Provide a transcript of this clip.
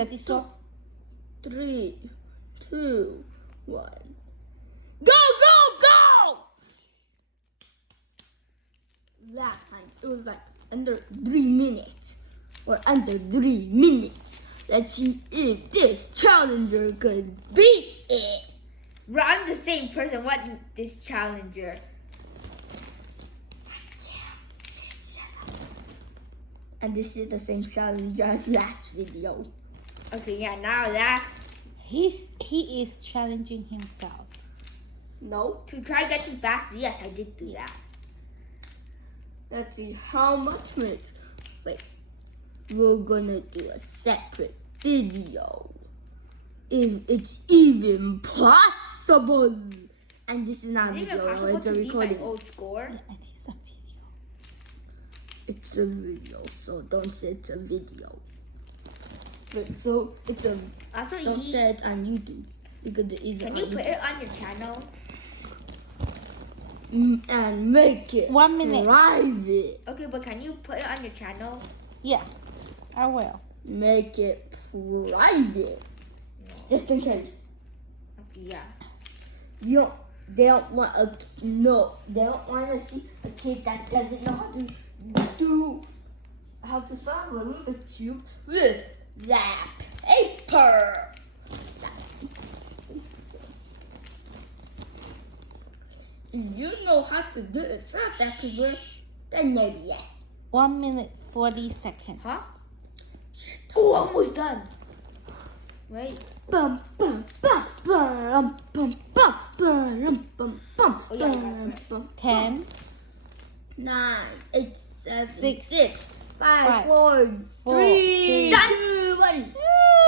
Ready, so 3, 2, 1. Go, go, go! Last time it was like under 3 minutes. Or under 3 minutes. Let's see if this challenger could beat it. I'm the same person. What this challenger? And this is the same challenge as last video. Okay, yeah. Now that's he is challenging himself. No. to try getting faster. Yes, I did do that. Let's see how much minutes. Wait. We're gonna do a separate video. If it's even possible. And this is not a Is it even video, possible it's a to beat my recording. old score? Yeah, it is a video. It's a video, so don't say it's a video. But so it's a Also, don't say it's on YouTube because it is can on you put YouTube. it on your channel? And make it 1 minute. private. Okay, but can you put it on your channel? Yeah, I will. Make it private. Just in case. Okay, yeah. They don't want they don't want to see a kid that doesn't know how to solve a Rubik's Cube with that paper. If you know how to do it without that paper, then maybe yes. 1 minute 40 seconds. Huh? Oh, almost done. Right. Bum bum bum bum bum bum bum bum bum Oh, yeah, I got it. bum 10, 9, 8, 7, Six, 6, 5, five, 4, four, 3, three. 2, 1. Yay!